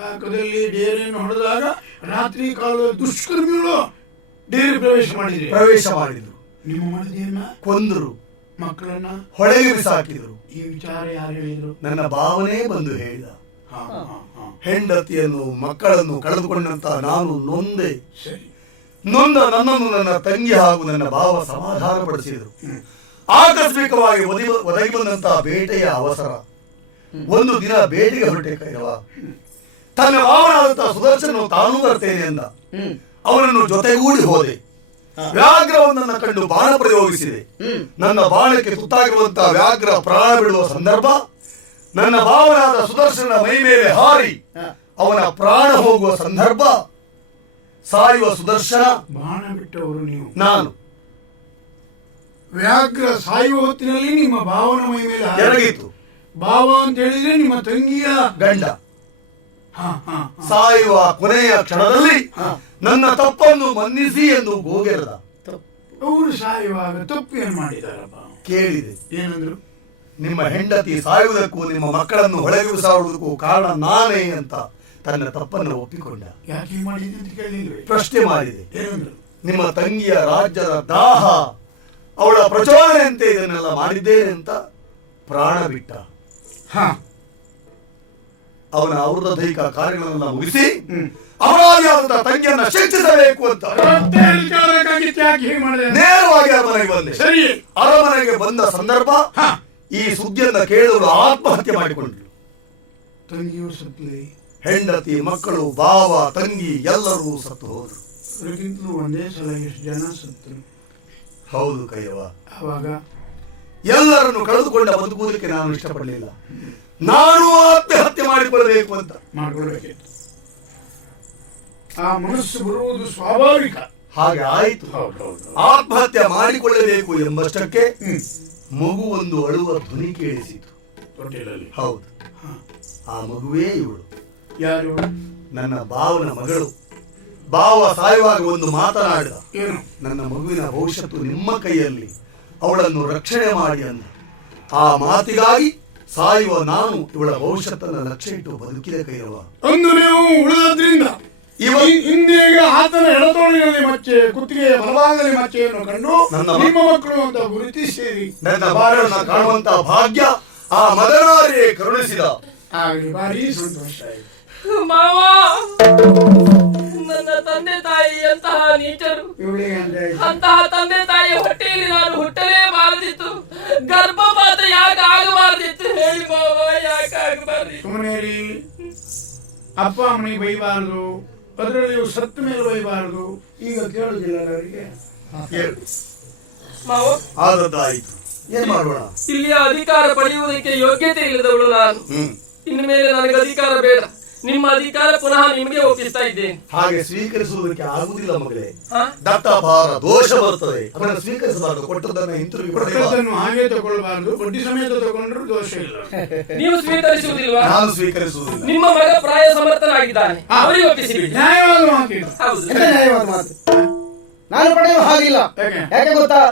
ಕದಲ್ಲಿ ಡೇರೆಯನ್ನು ಹೊಡೆದಾಗ ರಾತ್ರಿ ಕಾಲದ ದುಷ್ಕರ್ಮಿಗಳು ಡೇರೆ ಪ್ರವೇಶ ಮಾಡಿದ್ರು. ನಿಮ್ಮ ಮನದಿಯನ್ನ ಕೊಂದರು, ಮಕ್ಕಳನ್ನ ಹೊಳೆಗೆ ಬಿಸಾಕಿದ್ರು. ಈ ವಿಚಾರ ಯಾರು ಹೇಳಿದ್ರು? ನನ್ನ ಭಾವನೆ ಬಂದು ಹೇಳಿದ. ಹೆಂಡತಿಯನ್ನು ಮಕ್ಕಳನ್ನು ಕಳೆದುಕೊಂಡಂತ ನಾನು ನೊಂದೆ. ನೊಂದ ನನ್ನನ್ನು ನನ್ನ ತಂಗಿ ಹಾಗೂ ನನ್ನ ಭಾವ ಸಮಾಧಾನ ಪಡಿಸಿದರು. ಆಕಸ್ಮಿಕವಾಗಿ ಒದಗಿ ಬಂದಂತಹ ಬೇಟೆಯ ಅವಸರ. ಒಂದು ದಿನ ಬೇಟೆಗೆ ಹೊರಟೆ ಕೈರವ. ತನ್ನ ಭಾವನಾದಂತಹ ಸುದರ್ಶನ ತಾನೂ ಬರ್ತೇನೆ ಎಂದ. ಅವನನ್ನು ಜೊತೆಗೂಡಿ ಹೋದೆ. ವ್ಯಾಘ್ರವನ್ನ ಕಂಡು ಬಾಣ ಪ್ರಯೋಗಿಸಿದೆ. ನನ್ನ ಬಾಣಕ್ಕೆ ತುತ್ತಾಗಿರುವಂತಹ ವ್ಯಾಘ್ರ ಪ್ರಾಣ ಬಿಡುವ ಸಂದರ್ಭ. ನನ್ನ ಭಾವನಾದ ಸುದರ್ಶನ ಮೈ ಮೇಲೆ ಹಾರಿ ಅವನ ಪ್ರಾಣ ಹೋಗುವ ಸಂದರ್ಭ. ಸಾಯುವ ಸುದರ್ಶನ. ಬಾಣ ಬಿಟ್ಟವರು ನೀವು? ನಾನು. ವ್ಯಾಘ್ರ ಸಾಯುವ ಹೊತ್ತಿನಲ್ಲಿ ನಿಮ್ಮ ಭಾವನ ಮೈ ಮೇಲೆ ಎರಗಿತ್ತು. ಭಾವ ಅಂತ ಹೇಳಿದ್ರೆ ನಿಮ್ಮ ತಂಗಿಯ ಗಂಡ. ಸಾಯುವ ಕೊನೆಯ ಕ್ಷಣದಲ್ಲಿ ನನ್ನ ತಪ್ಪನ್ನು ಮನ್ನಿಸಿ ಎಂದು ಗೋಗೆರೆದ. ಅವರು ಸಾಯುವಾಗ ತಪ್ಪು ಏನ್ ಮಾಡಿದಾರಪ್ಪ? ಕೇಳಿದೆ. ಏನಂದ್ರು? ನಿಮ್ಮ ಹೆಂಡತಿ ಸಾಯುವುದಕ್ಕೂ ನಿಮ್ಮ ಮಕ್ಕಳನ್ನು ಹೊಳೆಗೆ ಬಿಸಾಡುವುದಕ್ಕೂ ಕಾರಣ ನಾನೇ ಅಂತ ತನ್ನ ತಪ್ಪನ್ನು ಒಪ್ಪಿಕೊಂಡ. ಯಾಕೆ ಮಾಡಿದೆ ಅಂತ ಕೇಳಿಲ್ವೇ? ಪ್ರಶ್ನೆ ಮಾಡಿದೆ. ಏನಂದ್ರು? ನಿಮ್ಮ ತಂಗಿಯ ರಾಜ್ಯದ ದಾಹ, ಅವಳ ಪ್ರಚೋದನೆಯಂತೆ ಇದನ್ನೆಲ್ಲ ಮಾಡಿದ್ದೇನೆ ಅಂತ ಪ್ರಾಣ ಬಿಟ್ಟ. ಅವನ ಔರ್ಧೈಕ ಕಾರ್ಯಗಳನ್ನೆಲ್ಲ ಮುಗಿಸಿ ಅಪರಾಧಿಯಾದಂತಹ ತಂಗಿಯನ್ನ ಶಿಕ್ಷಿಸಬೇಕು ಅಂತ ನೇರವಾಗಿ ಅರಮನೆಗೆ ಬಂದೆ. ಅರಮನೆಗೆ ಬಂದ ಸಂದರ್ಭ ಈ ಸುದ್ದಿಯನ್ನ ಕೇಳಲು ಆತ್ಮಹತ್ಯೆ ಮಾಡಿಕೊಂಡ್ರು. ತಂಗಿಯು ಸತ್ಲಿ, ಹೆಂಡತಿ, ಮಕ್ಕಳು, ಭಾವ, ತಂಗಿ ಎಲ್ಲರೂ ಸತ್ತು ಹೋದ್ರು. ಒಂದೇ ಸಲ ಎಷ್ಟು ಜನ ಸತ್ತರು? ಹೌದು ಕೈಯವ. ಅವಾಗ ಎಲ್ಲರನ್ನು ಕಳೆದುಕೊಂಡ ಬದುಕುವುದಕ್ಕೆ ನಾನು ಇಷ್ಟಪಡಲಿಲ್ಲ. ನಾನು ಆತ್ಮಹತ್ಯೆ ಮಾಡಿಕೊಳ್ಳಬೇಕು ಅಂತ ಮಾಡಿಕೊಳ್ಬೇಕಿತ್ತು. ಆ ಮನಸ್ಸು ಬರುವುದು ಸ್ವಾಭಾವಿಕ. ಹಾಗೆ ಆಯಿತು. ಆತ್ಮಹತ್ಯೆ ಮಾಡಿಕೊಳ್ಳಬೇಕು ಎಂಬಷ್ಟಕ್ಕೆ ಮಗು ಒಂದು ಅಳುವ ಧ್ವನಿ ಕೇಳಿಸಿತು ತೊಟ್ಟಿಲಲ್ಲಿ. ಹೌದು, ಆ ಮಗುವೇ ಇವಳು. ಯಾರು? ನನ್ನ ಭಾವನ ಮಗಳು. ಭಾವ ಸಾಯುವಾಗ ಒಂದು ಮಾತನಾಡಿದ. ಏನು? ನನ್ನ ಮಗುವಿನ ಭವಿಷ್ಯತ್ತು ನಿಮ್ಮ ಕೈಯಲ್ಲಿ, ಅವಳನ್ನು ರಕ್ಷಣೆ ಮಾಡಿ ಅಂದ. ಆ ಮಾತಿಗಾಗಿ ಸಾಯುವ ನಾನು ಇವಳ ಭವಿಷ್ಯತ್ತನ್ನು ಲಕ್ಷ್ಯ ಇಟ್ಟು ಬದುಕಿದ ಕೈರವ. ಒಂದು ನೀವು ಉಳಿದ್ರಿಂದ ಹಿಂದೆಗೆ ಆತನ ಎಡತೋಳಿನಲ್ಲಿ ಮಚ್ಚೆ, ಕುತ್ತಿಗೆಯ ಬಲಭಾಗದಲ್ಲಿ ಮಚ್ಚೆಯನ್ನು ಕಂಡು ನಿಮ್ಮ ಮಕ್ಕಳು ಅಂತ ಗುರುತಿಸಿರಿ. ನನ್ನ ಬಾರನ್ನ ಕಾಣುವಂತಹ ಭಾಗ್ಯ ಆ ಮದನಾರಿಯೇ ಕರುಣಿಸಿದ. ಆಗಲಿ, ಭಾರಿ ಸಂತೋಷ ಆಯಿತು. ಮಾವ, ನನ್ನ ತಂದೆ ತಾಯಿ ಅಂತಹ ನೀಚರು. ಅಂತಹ ತಂದೆ ತಾಯಿ ಹೊಟ್ಟೆಯಲ್ಲಿ ನಾನು ಹುಟ್ಟಲೇಬಾರದಿತ್ತು. ಗರ್ಭಪಾತ ಯಾಕೆ ಆಗಬಾರದಿತ್ತು ಹೇಳಿ ಮಾವ, ಯಾಕೆ ಆಗಬಾರದಿತ್ತು? ಸುಮ್ಮನೇರಿ. ಅಪ್ಪ ಅಮ್ಮನಿಗೆ ಬೈಬಾರದು, ಅದರಲ್ಲಿ ಸತ್ತ ಮೇಲೆ ಬೈಬಾರದು. ಈಗ ಕೇಳುದಿಲ್ಲ ಅವರಿಗೆ. ಮಾವ, ಆದದ್ದಾಯಿತು, ಏನ್ ಮಾಡೋಣ? ಇಲ್ಲಿಯ ಅಧಿಕಾರ ಪಡೆಯುವುದಕ್ಕೆ ಯೋಗ್ಯತೆ ಇಲ್ಲದವಳು ನಾನು. ಇನ್ನು ಮೇಲೆ ನನಗೆ ಅಧಿಕಾರ ಬೇಡ. ನಿಮ್ಮ ಅಧಿಕಾರ ಪುನಃ ನಿಮಗೆ ಒಪ್ಪಿಸ್ತಾ ಇದ್ದೇನೆ. ಹಾಗೆ ಸ್ವೀಕರಿಸುವುದಕ್ಕೆ ಆಗುವುದಿಲ್ಲ ಮಗಳೇ. ದತ್ತಭಾರ ದೋಷ ಬರುತ್ತದೆ. ಅದನ್ನು ಸ್ವೀಕರಿಸಬಾರದು. ಕೊಟ್ಟದನ್ನು ಹಿಂತಿರುಗಿ ಕೊಟ್ಟದನ್ನು ಹಾಗೆ ತಗೊಳ್ಬಾರದು. ಬಡ್ಡಿ ಸಮೇತ ತಗೊಂಡ್ರು ದೋಷ ಇಲ್ಲ. ನೀವು ಸ್ವೀಕರಿಸುವುದಿಲ್ವಾ? ನಾನು ಸ್ವೀಕರಿಸುವುದಿಲ್ಲ. ನಿಮ್ಮ ಮಗ ಪ್ರಾಯ ಸಮರ್ಥನಾಗಿದ್ದಾನೆ, ಅವರಿಗೆ ಒಪ್ಪಿಸಿಬಿಡಿ. ನ್ಯಾಯವಾದ ಮಾತು. ಹೌದು, ನ್ಯಾಯವಾದ ಮಾತು. ನಾನು ಪಡೆಯುವ ಹಾಗಿಲ್ಲ. ಯಾಕೆ ಗೊತ್ತಾ?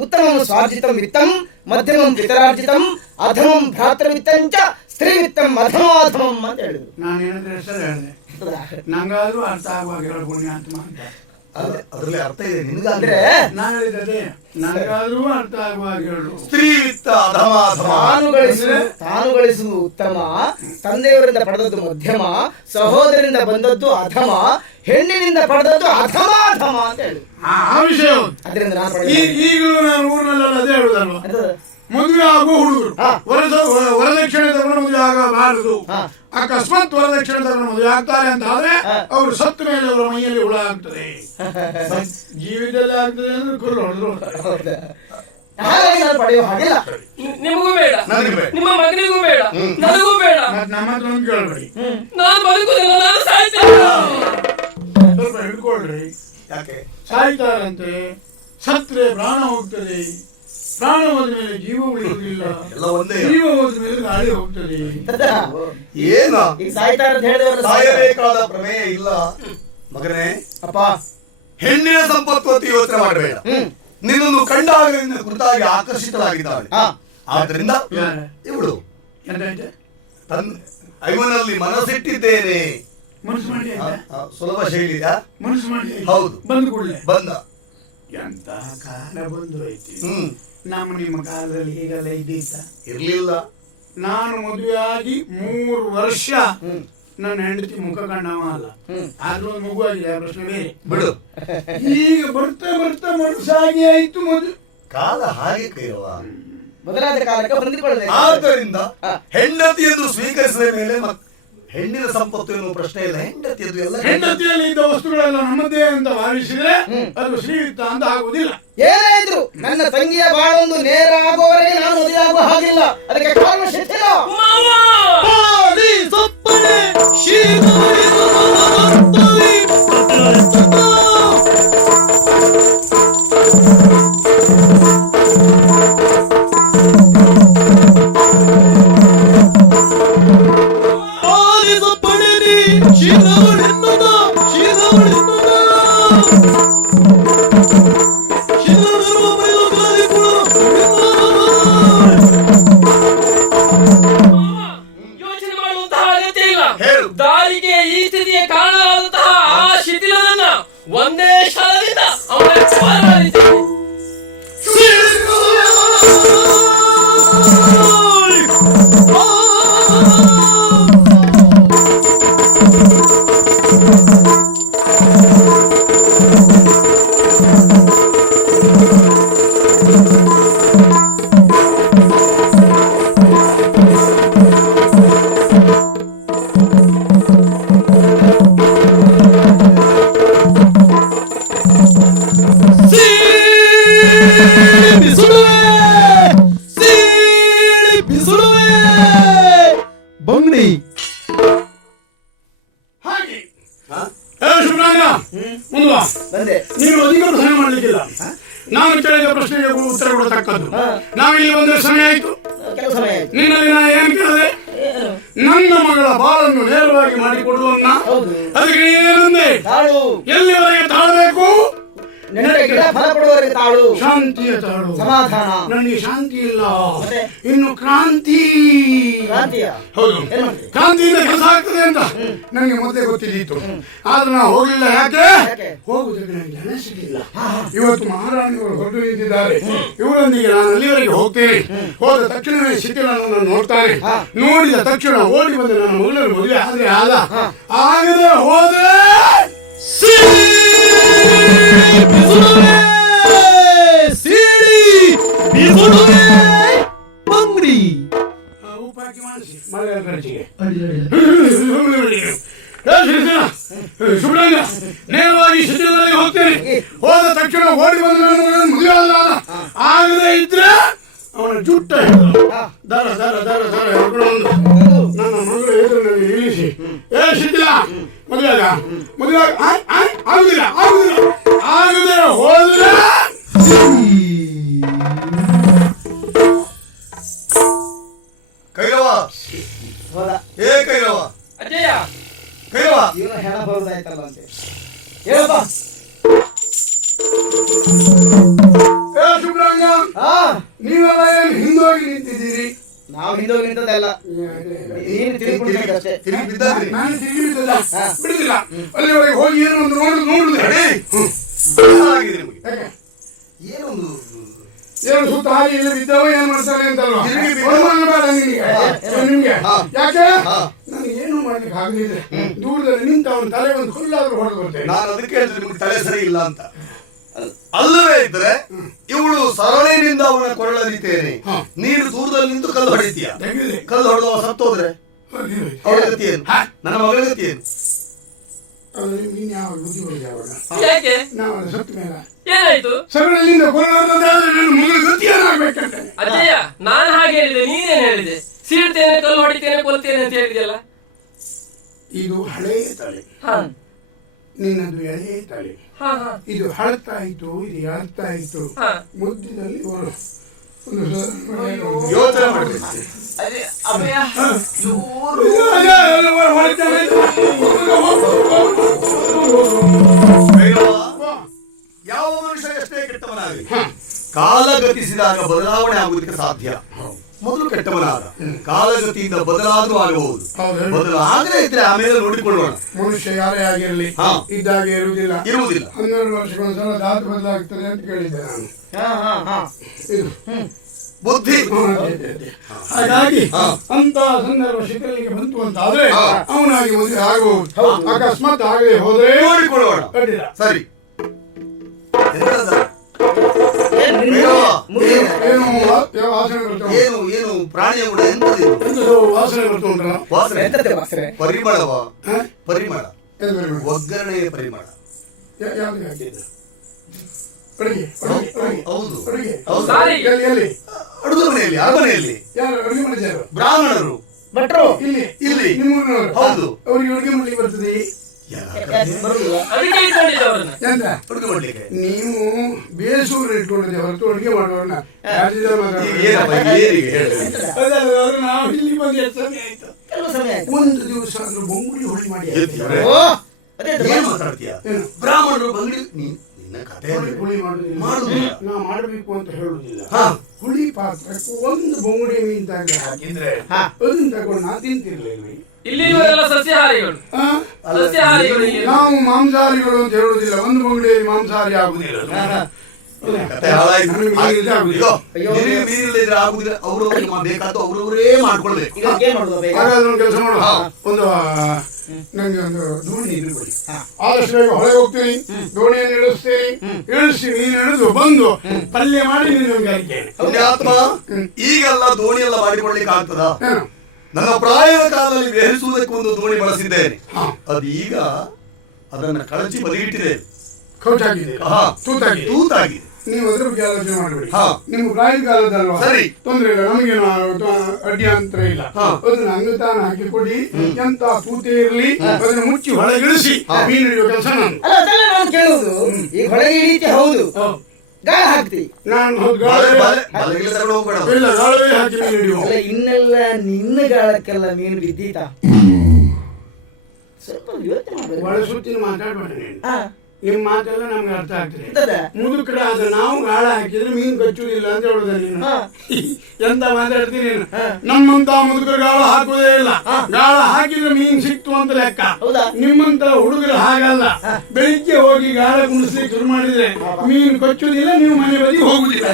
ಉತ್ತಮಂ ಸ್ವಾರ್ಜಿತಂ ವಿತ್ತಂ, ಮಧ್ಯಮಂ ಪಿತರಾರ್ಜಿತಂ, ಅಧಮಂ ಭ್ರಾತೃವಿತ್ತಂಚ, ಸ್ತ್ರೀ ವಿತ್ತಂ ಅಧಮಾಧಮಂ ಅಂತ ಹೇಳಿದ್ರು. ನಾನೇನಂದ್ರೆ ಹೆಸರು ಹೇಳಿದೆ. ನಂಗಾದ್ರೂ ಅರ್ಥ ಆಗುವಾಗ ಹೇಳ ಪುಣ್ಯಾತ್ಮ ಅಂತ. ಅದರಲ್ಲಿ ಅರ್ಥ ಇದೆ ನಿನಗಾದ್ರೆ. ನಾನು ಹೇಳಿದೆ ನಂಗಾದ್ರೂ ಅರ್ಥ ಆಗುವಾಗ ಹೇಳು. ಸ್ತ್ರೀ ವಿತ್ತ ಅಧಮಾಧಮ. ತಾನು ಗಳಿಸುವುದು ಉತ್ತಮ, ತಂದೆಯವರಿಂದ ಪಡೆದದ್ದು ಮಧ್ಯಮ, ಸಹೋದರಿಂದ ಬಂದದ್ದು ಅಧಮ, ಹೆಣ್ಣಿನಿಂದ ಪಡೆದದ್ದು ಅಧಮಾಧಮ ಅಂತ ಹೇಳಿ ಆ ವಿಷಯ. ಅದರಿಂದ ಈಗಲೂ ನಾನು ಊರಿನಲ್ಲೆಲ್ಲ ಅದೇ ಹೇಳುದಲ್ವ, ಮದುವೆ ಆಗೋ ಹುಡುಗರು ವರದಕ್ಷಿಣೆ ತಗೊಂಡು ಮದುವೆ ಆಗಬಾರದು. ಅಕಸ್ಮಾತ್ ವರದಕ್ಷಿಣೆ ತಗೊಂಡು ಮದುವೆ ಆಗ್ತಾರೆ ಅಂತ ಆದ್ರೆ ಅವರು ಸತ್ತ ಮೇಲೆ ಅವರ ಮೈಯಲ್ಲಿ ಹುಳ ಆಗ್ತದೆ. ಜೀವಿತದಲ್ಲಿ ಆಗ್ತದೆ ಅಂದ್ರೆ ಕುರು ಹೊಡೆದ್ರು. ಪಡೆಯುವ ಹಾಗಿಲ್ಲ. ನಿಮಗೂ ಬೇಡ, ನಿಮ್ಮ ಮಗನಿಗೂ ಬೇಡ, ನನಗೂ ಬೇಡ. ನಮ್ಮತ್ರ ಕೇಳ್ಬೇಡಿ. ನಾನು ಬದುಕುದಿಲ್ಲ, ನಾನು ಸಾಯ್ತೇನೆ. ಸ್ವಲ್ಪ ಹಿಡ್ಕೊಳ್ರಿ. ಯಾಕೆ ಸಾಯ್ತಾರಂತೆ? ಸತ್ರೆ ಪ್ರಾಣ ಹೋಗ್ತದೆ. ಪ್ರಾಣ ಹೋದ್ಮೇಲೆ ಜೀವ ಉಳಿಯುವುದಿಲ್ಲ. ಜೀವ ಹೋದ್ಮೇಲೆ ಗಾಳಿ ಹೋಗ್ತದೆ. ಏನ ಸಾಯಬೇಕಾದ ಸಾಯಬೇಕಾದ ಪ್ರಮೇಯ ಇಲ್ಲ ಮಗನೇ. ಅಪ್ಪ, ಹೆಣ್ಣಿನ ಸಂಪತ್ತು ಅಂತ ಯೋಚನೆ ಮಾಡಬೇಡ. ನಿನ್ನನ್ನು ಕಂಡಾಗ ನಿನ್ನ ಕುರಿತಾಗಿ ಆಕರ್ಷಿತರಾಗಿದ್ದಾಳೆ. ಆದ್ರಿಂದ ಇವಳು ಇವನಲ್ಲಿ ಮನಸ್ಸಿಟ್ಟಿದ್ದೇನೆ ಮನಸ್ಸು ಮಾಡಿ ಸುಲಭ ಶೈಲಿಯ ಮನಸ್ಸು ಮಾಡಿ ಹೌದು. ಬಂದು ಕೂಡಲೇ ಬಂದ. ಎಂತ ಕಾಲ ಬಂದು ಐತಿ. ನಿಮ್ಮ ಕಾಲದಲ್ಲಿ ಹೀಗೆಲ್ಲ ಇದ್ದಿತ್ತ ಇರ್ಲಿಲ್ಲ. ನಾನು ಮದುವೆ ಆಗಿ 3 ವರ್ಷ ನನ್ನ ಹೆಂಡತಿ ಮುಖ ಕಂಡವ ಅಲ್ಲ, ಆದ್ರೂ ಒಂದು ಮಗು ಆಗಿದೆ, ಪ್ರಶ್ನೆ ಬೇರೆ ಬಿಡು. ಈಗ ಬರ್ತಾ ಬರ್ತಾ ಮನಸ್ಸಾಗಿ ಆಯ್ತು ಮದುವೆ. ಕಾಲ ಹಾಗೆ ಕೈರವ. ಬದಲಾದ ಕಾಲಕ್ಕೆ ಹೊಂದಿಕೊಳ್ಳಬೇಕು. ಆದ್ದರಿಂದ ಹೆಂಡತಿಯನ್ನು ಸ್ವೀಕರಿಸಿದ ಮೇಲೆ ಹೆಣ್ಣಿನ ಸಂಪತ್ತು ಎನ್ನುವ ಪ್ರಶ್ನೆ ಇಲ್ಲ. ಹೆಂಡತಿಯದು ಎಲ್ಲ ಹೆಂಡತಿಯಲ್ಲಿ ಇದ್ದ ವಸ್ತುಗಳೆಲ್ಲ ನಮ್ಮದೇ ಅಂತ ಭಾವಿಸಿದ್ರೆ ಅದು ಶ್ರೀಯುತ ಅಂತ ಆಗುವುದಿಲ್ಲ. ಏನೇ ಇದ್ರು ನನ್ನ ತಂಗಿಯ ಬಾಳೊಂದು ನೇರ ಆಗುವವರೆಗೆ ನಾನು ಮದುವೆ ಆಗುವ ಹಾಗಿಲ್ಲ. ಅದಕ್ಕೆ ಕಾರಣ ಶಿಥಿಲ. ಯೋಚನೆ ಮಾಡುವಂತಹ ಅಗತ್ಯ ಇಲ್ಲ. ದಾರಿಗೆ ಈ ಸ್ಥಿತಿಯ ಕಾರಣವಾದಂತಹ ಆ ಶಿಥಿಲನನ್ನ ಒಂದೇ ಶಾಲದಿಂದ ಅವನ ಬಂಗಡಿ ಹಾಗೆ ಸುಬ್ರಹ್ಮಣ್ಯ ಮುಂದುವ. ನೀನು ಅಧಿಕ ಪ್ರಸಂಗ ಮಾಡ್ಲಿಕ್ಕಿಲ್ಲ. ನಾನು ಕೇಳಿದ ಪ್ರಶ್ನೆಗೆ ಉತ್ತರ ಕೊಡತಕ್ಕದ್ದು. ನಾವಿಲ್ಲಿ ಬಂದ್ರೆ ಸಮಯ ಆಯ್ತು. ನಿನ್ನಲ್ಲಿ ನಾ ಏನ್ ಕೇಳಿದೆ? ನನ್ನ ಮಗಳ ಬಾಳನ್ನು ನೇರವಾಗಿ ಮಾಡಿಕೊಡುವನ್ನ. ಅದಕ್ಕೆ ಏನಂದೆ? ಎಲ್ಲಿವರೆಗೆ ತಾಳಬೇಕು? ಶಾಂತಿಯ ತಾಳು. ಸಮಾಧಾನ. ನನಗೆ ಶಾಂತಿ ಇಲ್ಲ, ಇನ್ನು ಕ್ರಾಂತಿ. ಹೌದು, ಕ್ರಾಂತಿಯಿಂದ ಕೆಲಸ ಆಗ್ತದೆ ಅಂತ ನನಗೆ ಮೊದಲೇ ಗೊತ್ತಿದ್ದಿತ್ತು. ಆದ್ರೆ ನಾವು ಹೋಗ್ಲಿಲ್ಲ. ಯಾಕೆ ಹೋಗುದಕ್ಕೆ ನನಗೆ ಜನ ಸಿಗಲಿಲ್ಲ. ಇವತ್ತು ಮಹಾರಾಣಿಗಳು ಹೊರಟು ನಿಂತಿದ್ದಾರೆ. ಇವರೊಂದಿಗೆ ನಾನು ಅಲ್ಲಿವರೆಗೆ ಹೋಗ್ತೇನೆ. ಹೋದ ತಕ್ಷಣವೇ ಶಿಥಿಲನನ್ನು ನೋಡ್ತಾನೆ. ನೋಡಿದ ತಕ್ಷಣ ಓಡಿ ಬಂದು ನನ್ನ ಮಗಳನ್ನು ಮದುವೆ ಆದ್ರೆ ಆಗದೆ ಹೋದ್ರೆ ಬಂಗಡಿ ಉಪ್ಪಾಕಿ ಮಾಡಿಸಿ ಮಳೆ ಖರ್ಚಿಗೆ. ಸುಬ್ರಹ್ಮಣ್ಯ, ನೇರವಾಗಿ ಶಿಥಿಲದಲ್ಲಿ ಹೋಗ್ತೇನೆ. ಹೋದ ತಕ್ಷಣ ಓಡಿ ಬಂದು ನನ್ನ ಮಗಳನ್ನು ಮದುವೆ ಆಗದೆ ಇದ್ರೆ ಅವನ ಜುಟ್ಟ ದರ ದರ ದರ ದರ ಹಿಡ್ಕೊಂಡು ನನ್ನ ಮಗಳು ಎದುರಿನಲ್ಲಿ ನಿಲ್ಲಿಸಿ, ಶಿಥಿಲ ಮದುವೆ ಆಗುದಿಲ್ಲ ಆಗದೆ ಹೋದ್ರೆ ಕೈರವ. ಏ ಕೈರವ, ಅಜಯ, ಕೈರವ, ಇವನು ಹೆಣ ಬರುದಾಯ್ತಲ್ಲ ಅಂತೆ. ಹೇಳಪ್ಪ. ಸುಬ್ರಹ್ಮಣ್ಯ, ನೀವೆಲ್ಲ ಏನು ಹಿಂದೋಗಿ ನಿಂತಿದ್ದೀರಿ? ನಾವು ಹಿಂದೋಗಿ ನಿಂತದಲ್ಲ, ನೀನು ತಿರುಗಿಬಿಡ್ಬೇಕಷ್ಟೇ. ತಿರುಗಿ ಬಿದ್ದಾದ್ರಿ. ನಾನು ತಿರುಗಿ ಬಿಡುದಿಲ್ಲ. ಅಲ್ಲಿವರೆಗೆ ಹೋಗಿ ಏನು ಒಂದು ನೋಡುದು. ಏನೊಂದು ಏನು ಸುತ್ತ ಹಾಗೆ ಇಲ್ಲಿ ಬಿದ್ದವ ಏನ್ ಮಾಡ್ತಾನೆ ಅಂತಲ್ವಾ? ಬೇಡ ನಿಮ್ಗೆ. ಯಾಕೆ ನನಗೆ ಏನು ಮಾಡ್ಲಿಕ್ಕೆ ಆಗಲಿದೆ. ದೂರದಲ್ಲಿ ನಿಂತ ಅವನ ತಲೆ ಒಂದು ಹುಲ್ಲಾದ್ರೂ ಹೊಡೆದು ಬರ್ತೇನೆ. ನಾನು ಅದಕ್ಕೆ ಹೇಳಿದ್ರೆ ನಿಮ್ಗೆ ತಲೆ ಸರಿ ಇಲ್ಲ ಅಂತ. ಅಲ್ಲವೇ ಇದ್ರೆ ಇವಳು ಸರಳಿನಿಂದ ಅವನ ಕೊಳ್ಳಲಿದ್ದೇನೆ, ನೀನು ದೂರದಲ್ಲಿ ನಿಂತು ಕಲ್ಲು ಹೊಡಿತೀಯ. ಕಲ್ಲು ಹೊಡೆದವ ಸತ್ತೋದ್ರೆ ಅವಳ ಗತಿ ಏನು? ನನ್ನ ಮಗಳ ಗತಿ ಏನು? ಯಾಕೆ ನಾವು ಸತ್ತ ಮೇಲೆ ಏನಾಯ್ತು? ಸರಳಿನಿಂದ ಕೊಳ್ಳಲಾದ್ರೆ ನನ್ನ ಮಗಳ ಗತಿ ಏನಾಗ್ಬೇಕಂತ. ಅಜಯ, ನಾನು ಹಾಗೆ ಹೇಳಿದೆ, ನೀನೇನು ಹೇಳಿದೆ? ಸೀಳ್ತೇನೆ, ಕಲ್ಲು ಹೊಡಿತೇನೆ, ಕೊಲ್ತೇನೆ ಅಂತ ಹೇಳಿದೆಯಲ್ಲ. ಇದು ಹಳೆಯ ತಲೆ, ನಿನ್ನದು ಎಳೆಯ ತಲೆ. ಇದು ಹಳತಾ ಇತ್ತು, ಇದು ಎಳ್ತಾ ಇತ್ತು. ಮುದ್ದಿನಲ್ಲಿ ಯೋಚನೆ ಮಾಡಬೇಕು. ಯಾವ ಮನುಷ್ಯ ಎಷ್ಟೇ ಕೆಟ್ಟವನಾಗಲಿ ಕಾಲ ಗತಿಸಿದಾಗ ಬದಲಾವಣೆ ಆಗುವುದಕ್ಕೆ ಸಾಧ್ಯ. ಮೊದಲು ಕೆಟ್ಟವನಾದ, ಕಾಲಗತಿಯಿಂದ ಬದಲಾದ್ರೂ ಆಗಬಹುದು. ಹೌದು. ಬದಲಾಗದೇ ಇದ್ರೆ ಆಮೇಲೆ ನೋಡಿಕೊಳ್ಳೋಣ. ಮನುಷ್ಯ ಯಾರೇ ಆಗಿರಲಿ ಇದ್ದಾಗ ಇರುವುದಿಲ್ಲ. 12 ವರ್ಷಕ್ಕೊಂದ್ಸಲ ಧಾತು ಬದಲಾಗ್ತದೆ ಅಂತ ಕೇಳಿದ್ದೆ ನಾನು. ಬುದ್ಧಿ. ಹಾಗಾಗಿ ಅಂತ ಸಂದರ್ಭ ಶಿಖರಲಿಗೆ ಬಂತು ಅಂತ ಆದ್ರೆ ಅವನಾಗಿ ಮದುವೆ ಆಗಬಹುದು. ಅಕಸ್ಮಾತ್ ಆಗದೆ ಹೋದ್ರೆ ನೋಡಿಕೊಳ್ಳೋಣ. ಅಡ್ಡಿಲ್ಲ. ಸರಿ. ಏನು ಏನು ಪ್ರಾಣಿಯ ಕೂಡ ಎಂತದು ವಾಸನೆ ಬರ್ತುಂಟಲ್ಲ? ವಾಸನೆ ಪರಿಮಳವ? ಪರಿಮಳ, ಒಗ್ಗರಣೆಯ ಪರಿಮಳ. ಯಾವ್ದು ಹಾಕಿದ್ದು? ಹೌದು. ಅಡುಗೆ ಮನೆಯಲ್ಲಿ, ಅರಮನೆಯಲ್ಲಿ ಯಾರು ಅಡುಗೆ ಮಾಡಿದ್ದಾರೆ? ಬ್ರಾಹ್ಮಣರು, ಭಟ್ರು. ಇಲ್ಲಿ ನಿಮ್ಮೂರಿನವರು. ಹೌದು. ಅವ್ರಿಗೆ ಅಡುಗೆ ಮಾಡ್ಲಿಕ್ಕೆ ಬರ್ತದೆ. ಅಡಿಗೆ ಮಾಡ್ಲಿಕ್ಕೆ ನೀವು ಬೇಸೂರು ಇಟ್ಕೊಂಡಿದ್ದೆ ಹೊರತು ಅಡುಗೆ ಮಾಡೋರನ್ನ ನಾವು ಇಲ್ಲಿ ಬಂದು ಎಷ್ಟು ಸಮಯ ಆಯ್ತು? ಒಂದು ದಿವಸ ಆದ್ರೂ ಬೊಂಗುಳಿ ಹುಳಿ ಮಾಡಿ ಏನ್ ಮಾತಾಡ್ತೀಯ? ಬ್ರಾಹ್ಮಣರು ಬಂಗಡಿ ನಿನ್ನ ಕಥೆ ಹುಳಿ ಮಾಡುದಿಲ್ಲ. ನಾ ಮಾಡಬೇಕು ಅಂತ ಹೇಳುದಿಲ್ಲ. ಹುಳಿ ಪಾತ್ರಕ್ಕೆ ಒಂದು ಬೊಂಗುಡಿ ಮೀನ್ ತಗೊಂಡು ಹಾಕಿದ್ರೆ ಅದನ್ನ ತಗೊಂಡು ನಾ ತಿಂತಿರ್ಲಿಲ್ಲ. ಇಲ್ಲಿವರೆಲ್ಲ ಸಸ್ಯಾಹಾರಿಗಳು. ನಾವು ಮಾಂಸಾಹಾರಿಗಳು ಅಂತ ಹೇಳುದಿಲ್ಲ. ಒಂದು ಬೊಂಗುಡಿಯಲ್ಲಿ ಮಾಂಸಾಹಾರಿ ಆಗುದಿಲ್ಲ. ಅವ್ರವರೇ ಮಾಡ್ಕೊಳ್ಬೇಕು. ಹಾಗಾದ್ರೆ ಒಂದು ಕೆಲಸ ಮಾಡುವ, ಒಂದು ನಂಗೆ ಒಂದು ದೋಣಿ ಇದ್ರೆ ಕೊಡಿ. ಆದಷ್ಟು ಬೇಗ ಹೊರಗೆ ಹೋಗ್ತೀನಿ, ದೋಣಿಯನ್ನು ಇಳಿಸ್ತೀನಿ, ಇಳಿಸಿ ನೀನು ಹಿಡಿದು ಬಂದು ಪಲ್ಯ ಮಾಡಿ ನೀನು ಆತ್ಮ. ಈಗೆಲ್ಲ ದೋಣಿ ಎಲ್ಲ ಮಾಡಿಕೊಡ್ಲಿಕ್ಕೆ ಆಗ್ತದ? ನನ್ನ ಪ್ರಾಯದ ಕಾಲದಲ್ಲಿ ಬೇರಿಸುವುದಕ್ಕೆ ಒಂದು ದೋಣಿ ಬಳಸಿದ್ದೇನೆ. ಅದು ಈಗ ಅದನ್ನ ಕಳಚಿ ಬದಿಗಿಟ್ಟಿದೆ, ತೂತಾಗಿದೆ. ನೀವು ಅದ್ರ ಬಗ್ಗೆ ಆಲೋಚನೆ ಮಾಡಬೇಡಿ. ನಿಮ್ಮ ಪ್ರಾಯದ ಕಾಲದಲ್ವಾ? ಸರಿ, ತೊಂದ್ರೆ ಇಲ್ಲ, ನಮಗೇನು ಅಡ್ಡಿಯಂತರ ಇಲ್ಲ. ಅದನ್ನ ಅಂಗತಾನ ಹಾಕಿ ಕೊಡಿ. ಎಂತ ತೂತೆ ಇರಲಿ ಅದನ್ನ ಮುಚ್ಚಿ ಹೊಳಗಿಳಿಸಿ ಮೀನು ಹಿಡಿಯುವ ಕೆಲಸ ನಾನು. ಅಲ್ಲ, ಅದೆಲ್ಲ ನಾನು ಕೇಳುವುದು. ಈ ಹೊಳಗೆ ಹಿಡಿತೆ ಹೌದು, ಗಾಳ ಹಾಕ್ತಿ. ನಾನು ಇಲ್ಲ ಗಾಳವೇ ಹಾಕಿ ಮೀನು ಹಿಡಿಯುವ. ಇನ್ನೆಲ್ಲ ನಿನ್ನ ಗಾಳಕ್ಕೆಲ್ಲ ಮೀನು ಬಿದ್ದೀತ. ಸ್ವಲ್ಪ ಯೋಚನೆ ಮಾಡಬೇಕು. ಒಳ ಸುತ್ತಿನ ಮಾತಾಡ್ಬೇಡ. ನಿಮ್ ಮಾತೆಲ್ಲ ನಮ್ಗೆ ಅರ್ಥ ಆಗ್ತದೆ. ಮುದುಕಡೆ ಆದ್ರೆ ನಾವು ಗಾಳ ಹಾಕಿದ್ರೆ ಮೀನು ಕಚ್ಚುವುದಿಲ್ಲ ಅಂತ ಹೇಳುದ ನೀನು. ಎಂತ ಮಾತಾಡ್ತೀನಿ ನೀನು? ನಮ್ಮಂತ ಮುದುಕರು ಗಾಳ ಹಾಕುವುದೇ ಇಲ್ಲ. ಗಾಳ ಹಾಕಿದ್ರೆ ಮೀನು ಸಿಕ್ತು ಅಂತ ಲೆಕ್ಕ. ನಿಮ್ಮಂತ ಹುಡುಗರು ಹಾಗಲ್ಲ. ಬೆಳಿಗ್ಗೆ ಹೋಗಿ ಗಾಳ ಕುಣಿಸ್ಲಿಕ್ಕೆ ಶುರು ಮಾಡಿದ್ರೆ ಮೀನು ಕಚ್ಚುವುದಿಲ್ಲ, ನೀವು ಮನೆ ಬದಿ ಹೋಗುದಿಲ್ಲ.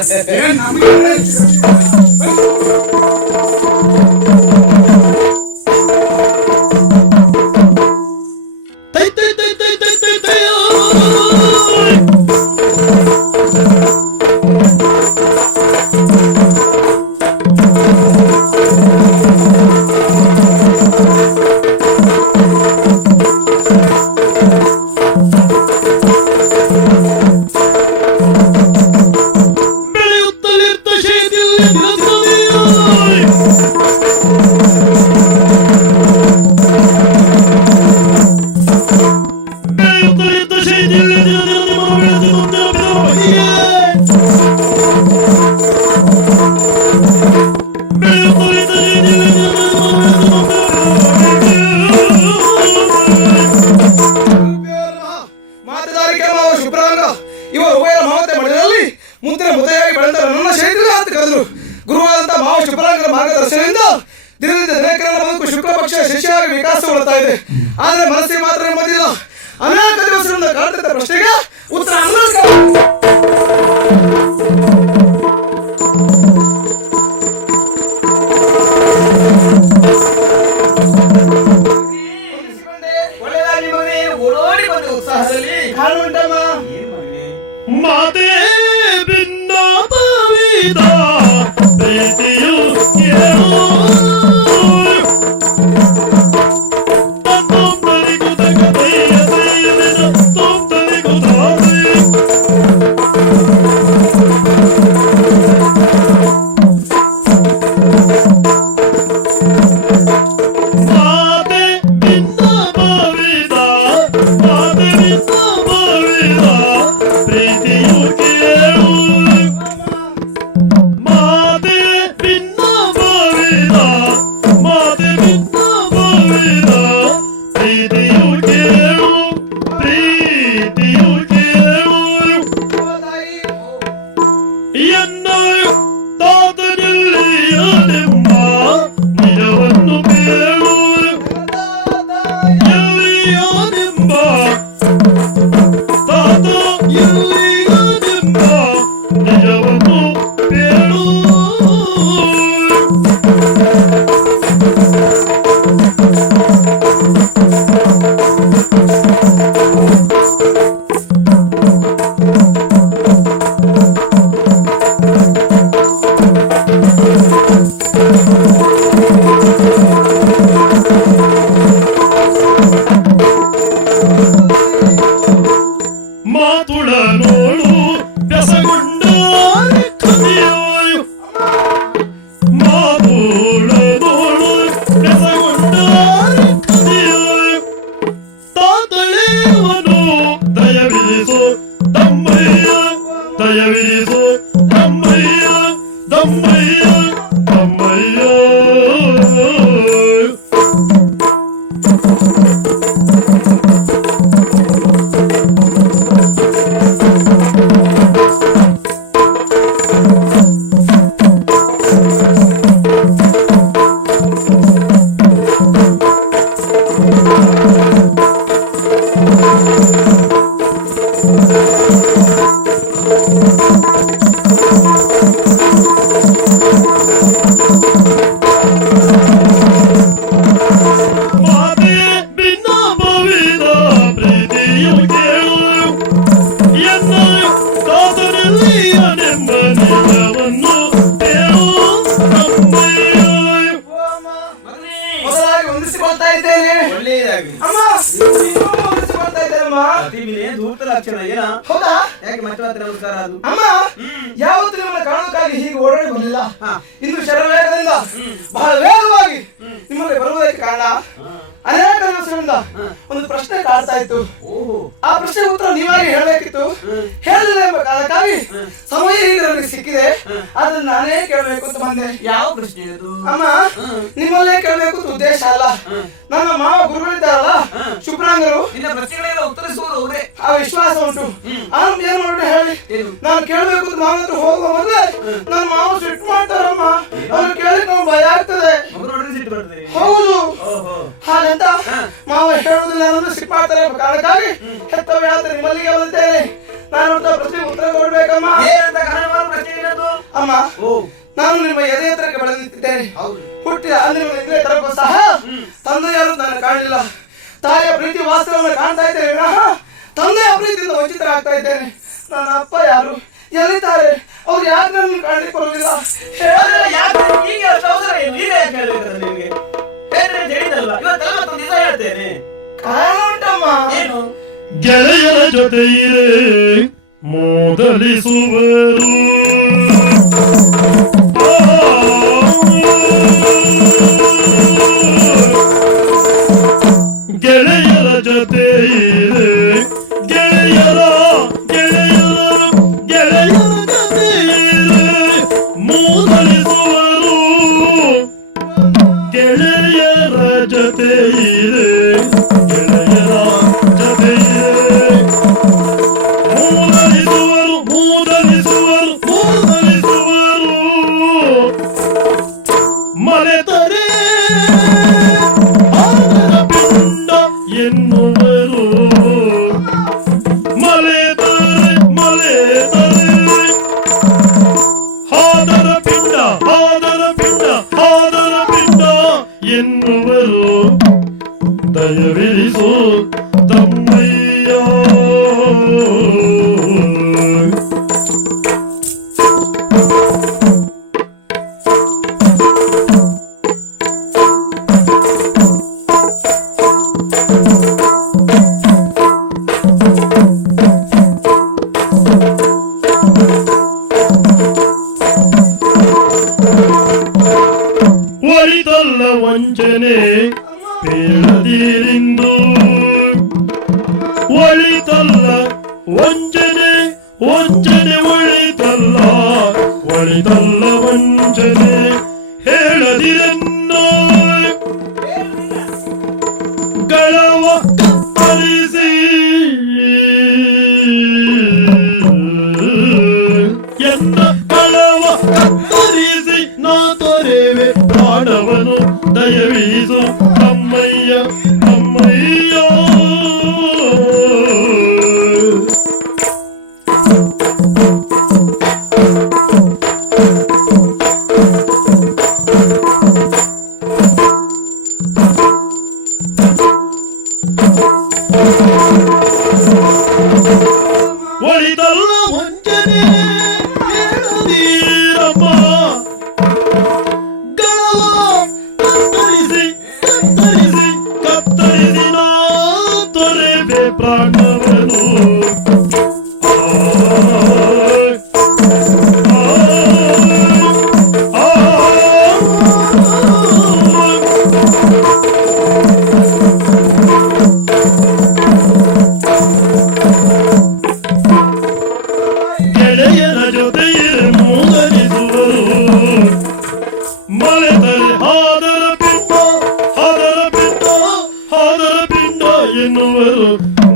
ಗುರುವಾದಂತ ಮಾವ ಶುಭ್ರಾಂಗರ ಮಾರ್ಗದರ್ಶನದಿಂದ ದಿನದಿಂದ ದಿನಕರನ ಬದುಕು ಶುಕ್ಲ ಪಕ್ಷ ಶಿಷ್ಯಾಗಿ ವಿಕಾಸಗೊಳ್ಳುತ್ತಾ ಇದೆ. ಆದರೆ ಮನಸ್ಸಿಗೆ ಮಾತ್ರ ನೆಮ್ಮದಿಲ್ಲ. ಅನೇಕ ದಿವಸಗಳಿಂದ ಕಾಡ್ತಿದ್ದ ಪ್ರಶ್ನೆಗೆ ಉತ್ತರ ಒಳ್ಳೆದಾಗಿ ಮಗನೇ, ಓಡೋಡಿ ಬಂದ ಉತ್ಸಾಹದಲ್ಲಿ ಕಾಣುಂಟಮ್ಮ. ಮಾತೆ ಭಿನ್ನ ಪವಿದ ಪ್ರೀತಿಯು ಎನ್ನ ತಾತನಲ್ಲಿ ದೇವನು ದಯವಿರಿಸು ತಮ್ಮಯ್ಯ ದಯವಿರಿಸು ತಮ್ಮಯ್ಯ ತಮ್ಮಯ್ಯ ತಮ್ಮಯ್ಯ ಮೊದಲಾಗಿ ಹೊಂದಿಸಿಕೊಳ್ತಾ ಇದ್ದೇನೆ. ಒಳ್ಳೆಯದಾಗಿ ಅಮ್ಮ ನೀನು ಹೊಂದಿಸಿಕೊಳ್ತಾ ಇದ್ದೇನಮ್ಮ. ಧೂರ್ತ ಲಕ್ಷಣ ಏನ? ಹೌದಾ? ಯಾಕೆ ಮತ್ತೆ ಮತ್ತೆ ನಮಸ್ಕಾರ ಅದು? ಅಮ್ಮ ಯಾವತ್ತು ನಿಮ್ಮನ್ನ ಕಾರಣಕ್ಕಾಗಿ ಹೀಗೆ ಓಡಾಡಿ ಬರಲಿಲ್ಲ. ಇಂದು ಶರವೇಗದಿಂದ ಬಹಳ ವೇಗವಾಗಿ ನಿಮ್ಮಲ್ಲಿ ಬರುವುದಕ್ಕೆ ಕಾರಣ ಅನೇಕ ದಿವಸಗಳಿಂದ ಒಂದು ಪ್ರಶ್ನೆ ಕಾಡ್ತಾ ಇತ್ತು. ಆ ಪ್ರಶ್ನೆ ಉತ್ತರ ನೀವಾಗಿ ಹೇಳಬೇಕಿತ್ತು. ಹೇಳಲಿಲ್ಲ ಎಂಬ ಕಾರಣಕ್ಕಾಗಿ ಸಮಯ ಈಗ ನನಗೆ ಸಿಕ್ಕಿದೆ. ಅದನ್ನ ನಾನೇ ಕೇಳಬೇಕು ಅಂತ ಬಂದೆ. ಯಾವ ಪ್ರಶ್ನೆ ಅದು? ಅಮ್ಮ ನಿಮ್ಮಲ್ಲೇ ಕೇಳಬೇಕು ಅಂತ ಉದ್ದೇಶ ಅಲ್ಲ. ನನ್ನ ಮಾವ ಗುರುಗಳಿದ್ದಾರಲ್ಲ ಶುಭ್ರಾಂಗರು, ನಿನ್ನ ಪ್ರಶ್ನೆಗಳೆಲ್ಲ ಉತ್ತರಿಸುವುದು ಅವರೇ. ಆ ವಿಶ್ವಾಸ ಉಂಟು. ಆನಂದ್ ಏನ್ ಮಾಡೋಣ ಹೇಳಿ. ನಾನು ಕೇಳಬೇಕು ಅಂತ ಮಾವ ಹತ್ರ ಹೋಗುವ ಮೊದಲೇ ನನ್ನ ಮಾವ ಸಿಟ್ಟು ಮಾಡ್ತಾರಮ್ಮ. ಅವ್ರು ಕೇಳಿ ನಾವು ಭಯ ಆಗ್ತದೆ. ಹೌದು, ಹಾಗಂತ ಮಾವ ಹೇಳುವುದಿಲ್ಲ ಅನ್ನೋದು ಸಿಟ್ಟು ಮಾಡ್ತಾರೆ ಎಂಬ ಕಾರಣಕ್ಕಾಗಿ ಹೆತ್ತವೇ ಆತ ನಿಮ್ಮಲ್ಲಿಗೆ ಬಂದಿದ್ದೇನೆ. ನಾನು ಪ್ರಶ್ನೆ ಉತ್ತರ ಕೊಡ್ಬೇಕಮ್ಮ. ಅಮ್ಮ ನಾನು ನಿಮ್ಮ ಎದೆ ಹತ್ರಕ್ಕೆ ಬೆಳೆದು ನಿಂತಿದ್ದೇನೆ. ಹುಟ್ಟಿದ ಅಂದಿನ ತರಕ್ಕೂ ಸಹ ತಂದೆಯಾರು ನಾನು ಕಾಣಲಿಲ್ಲ. ತಾಯಿಯ ಪ್ರೀತಿ ವಾಸ್ತವವನ್ನು ಕಾಣ್ತಾ ಇದ್ದೇನೆ ವಿನಃ ತಂದೆಯ ಪ್ರೀತಿಯಿಂದ ವಂಚಿತರಾಗ್ತಾ ಇದ್ದೇನೆ. ನನ್ನ ಅಪ್ಪ ಯಾರು, ಎಲ್ಲಿದ್ದಾರೆ, ಅವ್ರು ಯಾಕೆ ನನ್ನ ಕಾಣಲಿಕ್ಕೆ ಬರುವುದಿಲ್ಲ? ಕಾರಣ ಉಂಟಮ್ಮ. ಗೆಳೆಯರ ಜೊತೆ ಇರೇ ಮೋದಲಿಸುವರು. ಗೆಳೆಯರ ಜೊತೆ ಇರೇ ಗೆಳೆಯರ ಜೊತೆ ಇರೇ ಮೋದಲಿಸುವರು. ಗೆಳೆಯರ ಜೊತೆ ಇರೇ ಮರೆತರೆ ಆದರ ಪಿಂಡ ಎನ್ನುವರು. ಮರೆತರೆ ಆದರ ಪಿಂಡ ಎನ್ನುವರು. ದಯವಿರಿಸು ತಮ್ಮಯ್ಯ. ಒಳಿತಲ್ಲ ವಂಚನೆ ಬೇಡದಿರಿಂದು. ಒಳಿತಲ್ಲ ವಂಚನೆ ಒಳಿತಲ್ಲ ವಂಚನೆ ಹೇಳದಿರೆನ್ನೋ. ಗಳವ ಕತ್ತರಿಸಿ ಎನ್ನ ಗಳವ ಕತ್ತರಿಸಿ ನಾ ತೊರೆವೆ ಪ್ರಾಣವನು. ದಯವಿರಿಸು ತಮ್ಮಯ್ಯ ತಮ್ಮಯ್ಯ. ಒಳಿತಲ್ಲ ವಂಚನೆ ಹೇಳದೀರಮ್ಮ. ಕತ್ತರಿಸಿ ನಾ ತೊರೆವೆ ಪ್ರಾಣವನು.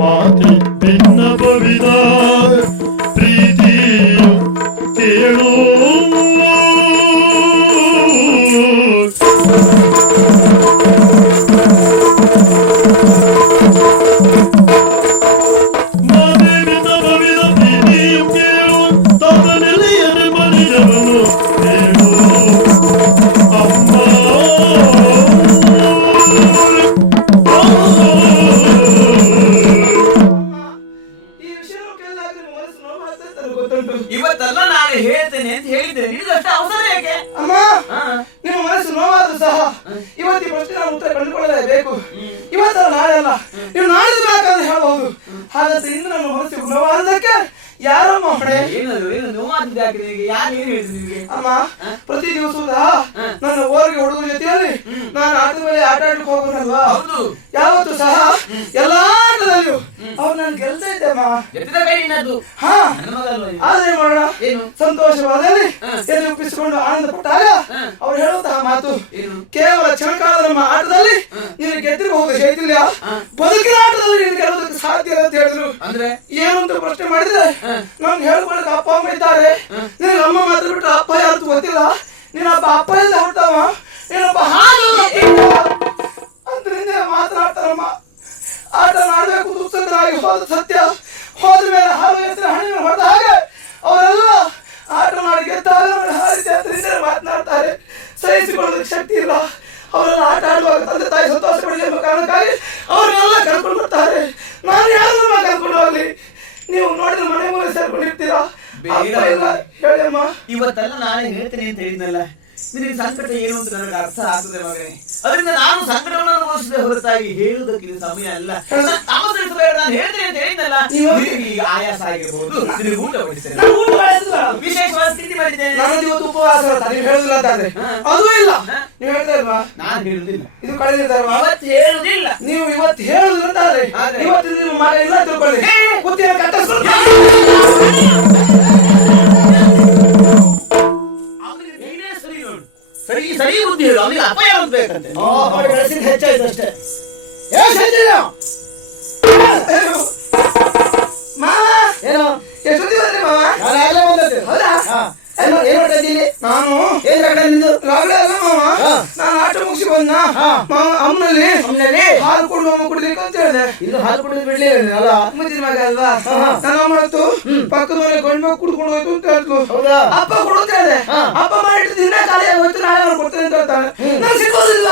ಮಾತಿ ಭಿನ್ನವಿದ ಪ್ರೀತಿಯು ಕೇಳು ಇವತ್ತೆಲ್ಲ ನಾಳೆ ಹೇಳ್ತೇನೆ ಅಂತ ಹೇಳಿದ್ದೇನೆ, ನಿನಗಷ್ಟು ಅವಸರ ಹೇಗೆ? ಅಮ್ಮ, ನಿಮ್ಮ ಮನಸ್ಸು ನೋವಾದ್ರೂ ಸಹ ಇವತ್ತು ಈ ಪ್ರಶ್ನೆ ನಾನು ಉತ್ತರ ಕಂಡುಕೊಳ್ಳಲೇಬೇಕು. ಇವತ್ತಲ್ಲ ನಾಳೆ ಅಲ್ಲ, ನೀವು ನಾಳಿದ್ದು ಬೇಕಾದ್ರೆ ಹೇಳಬಹುದು. ಹಾಗಾದ್ರೆ ಇಂದು ನಮ್ಮ ಮನಸ್ಸು ನೋವಾದಕ್ಕೆ ಯಾರಮ್ಮ ಹೊಡೆ? ಏನದು ಏನು ನೋವಾಗಿದೆ ಯಾಕೆ ನಿನಗೆ? ಯಾರು ಏನು ಹೇಳಿದ್ರು ನಿನಗೆ? ಅಮ್ಮ, ಪ್ರತಿ ದಿವಸ ನನ್ನ ಊರಿಗೆ ಹುಡುಗರ ಜೊತೆಯಲ್ಲಿ ನಾನು ಆಟದ ಮೇಲೆ ಆಟ ಆಡ್ಲಿಕ್ಕೆ ಹೋಗೋಣಲ್ವಾ? ಹೌದು. ಯಾವತ್ತು ಸಹ ಎಲ್ಲಾ ಆಟದಲ್ಲಿಯೂ ಅವ್ರು ನಾನು ಗೆಲ್ತಾ ಇದ್ದೆ ಅಮ್ಮ. ಎತ್ತಿದ ಕೈ ನಿನ್ನದು. ಹಾ, ನನ್ನ ಮಗ ಅಲ್ವಾ ಇದು? ಆದ್ರೆ ಮಾಡೋಣ, ಏನು? ಸಂತೋಷವಾದಲ್ಲಿ ಎಲ್ಲಿ ಒಪ್ಪಿಸಿಕೊಂಡು ಆನಂದ ಪಟ್ಟಾಗ ಅವ್ರು ಹೇಳುವಂತಹ ಮಾತು, ಕೇವಲ ಕ್ಷಣಕಾಲದ ನಮ್ಮ ಆಟದಲ್ಲಿ ನೀನು ಗೆದ್ದಿರಬಹುದು ಶೈಥಿಲ್ಯ, ಬದುಕಿನ ಆಟದಲ್ಲಿ ನೀನು ಗೆಲ್ಲೋದಕ್ಕೆ ಸಾಧ್ಯ ಇಲ್ಲ ಅಂತ ಹೇಳಿದ್ರು. ಅಂದ್ರೆ ಏನು ಅಂತ ಪ್ರಶ್ನೆ ಮಾಡಿದ್ರೆ ನಮ್ಗೆ ಹೇಳ್ಕೊಳಕ್ ಅಪ್ಪ ಅಮ್ಮ ಇದ್ದಾರೆ, ನಿನಗೆ ಅಮ್ಮ ಮಾತ್ರ ಬಿಟ್ಟು ಅಪ್ಪ ಯಾರು ಗೊತ್ತಿಲ್ಲ, ನೀನೊಬ್ಬ ಅಪ್ಪ ಇಲ್ಲ ಹುಟ್ಟವ, ನೀನೊಬ್ಬ ಹಾಲು ಅಂತ ಮಾತನಾಡ್ತಾರಮ್ಮ. ಆಟ ಆಡ್ಬೇಕು ಉತ್ಸುಕರಾಗಿ ಹೋದ ಸತ್ಯ, ಹೋದ ಮೇಲೆ ಹಾಲು ಎತ್ತರ ಹಣ್ಣಿನ ಹೊಡೆದ ಹಾಗೆ ಅವರೆಲ್ಲ ಆಟ ಮಾಡಿ ಗೆದ್ದಾಗ ಹಾರಿದೆ ಅಂತ ಮಾತನಾಡ್ತಾರೆ. ಸಹಿಸಿಕೊಳ್ಳೋದಕ್ಕೆ ಶಕ್ತಿ ಇಲ್ಲ. ಅವರೆಲ್ಲ ಆಟ ಆಡುವಾಗ ತಂದೆ ತಾಯಿ ಸಂತೋಷ ಪಡಿಸುವ ಕಾರಣಕ್ಕಾಗಿ ಅವರೆಲ್ಲ ಕರ್ಕೊಂಡು ಬರ್ತಾರೆ. ನಾನು ಯಾರನ್ನ ಕರ್ಕೊಂಡು ಹೋಗ್ಲಿ? ನೀವು ನೋಡಿದ್ರೆ ಮನೆ ಮೂಲೆ ಸೇರ್ಕೊಂಡಿರ್ತೀರಾ? ಹೇಳಿ ಅಮ್ಮ. ಇವತ್ತೆಲ್ಲ ನಾನೇ ಹೇಳ್ತೇನೆ ಅಂತ ಹೇಳಿದ್ನಲ್ಲ, ನಿನಗೆ ಸಂಕಟ ಏನು ಅಂತ ನನಗೆ ಅರ್ಥ ಆಗ್ತದೆ ಮಗನೇ. ಅದರಿಂದ ನಾನು ಸಂಕಟವನ್ನು ಅನುಭವಿಸಿದ ಹೊರತಾಗಿ ಹೇಳುವುದಕ್ಕೆ ಇದು ಸಮಯ ಅಲ್ಲ. ನಾನು ಹೇಳ್ತೇನೆ ಅಂತ ಹೇಳಿದ್ನಲ್ಲ, ಈಗ ಆಯಾಸ ಆಗಿರ್ಬೋದು, ನಿನಗೆ ಊಟ ಬಡಿಸ್ತೇನೆ, ವಿಶೇಷವಾದ ಸ್ಥಿತಿ ಮಾಡಿದ್ದೇನೆ. ನಾನು ಇವತ್ತು ಉಪವಾಸ ನೀವು ಹೇಳುದಿಲ್ಲ ಅಂತಾದ್ರೆ ಅದು ಇಲ್ಲ. ನೀವು ಹೇಳ್ತಾ ಇಲ್ವಾ? ನಾನು ಹೇಳುದಿಲ್ಲ, ಇದು ಕಳೆದಿದ್ದಾರವಾ? ಇವತ್ತು ಹೇಳುದಿಲ್ಲ. ನೀವು ಇವತ್ತು ಹೇಳುದಿಲ್ಲ ಅಂತಾದ್ರೆ ಇವತ್ತು ನಿಮ್ಮ ಮಗ ಇಲ್ಲ ತಿಳ್ಕೊಳ್ಳಿ. ಕುತ್ತಿಗೆ ಕಟ್ಟಿಸ್ಕೊಂಡು ಸರಿ ಸರಿ ಬುದ್ಧಿ ಹೇಳು, ಅವನಿಗೆ ಅಪಾಯ ಬೇಕಂತೆ. ಹೆಚ್ಚಾಯ್ತು ಅಷ್ಟೇ. ಮಾವ ಏನೋ ಎಷ್ಟೊತ್ತಿ ಬಂದ್ರಿ ಮಾವ? ಹೌದಾ? ನಾನು ನಾನು ಆಟ ಮುಗಿಸಿ ಬಂದ ಅಮ್ಮನಲ್ಲಿ ಹಾಲು ಕೊಡು ಅಮ್ಮ ಕುಡಿಲಿಕ್ಕೆ ಅಂತ ಹೇಳಿದೆ. ಇನ್ನು ಹಾಲು ಕುಡಿದು ಬಿಡ್ಲಿಲ್ಲ ಮುದ್ದಿನ ಮಗ ಅಲ್ವಾ? ನನ್ನ ಅಮ್ಮ ಹೊತ್ತು ಪಕ್ಕದ ಮನೆ ಗಂಡು ಮಗ ಕುಡ್ಕೊಂಡು ಹೋಯ್ತು ಅಂತ ಹೇಳ್ತು. ಅಪ್ಪ ಕೊಡುತ್ತೆ ಹೇಳಿದೆ. ಅಪ್ಪ ಮಾಡಿಟ್ಟು ದಿನ ಖಾಲಿಯಾಗಿ ಹೋಯ್ತು, ನಾಳೆ ಅವ್ರು ಕೊಡ್ತೇನೆ ಅಂತ ಹೇಳ್ತಾನೆ. ನಾನು ಸಿಕ್ಕೋದಿಲ್ಲ.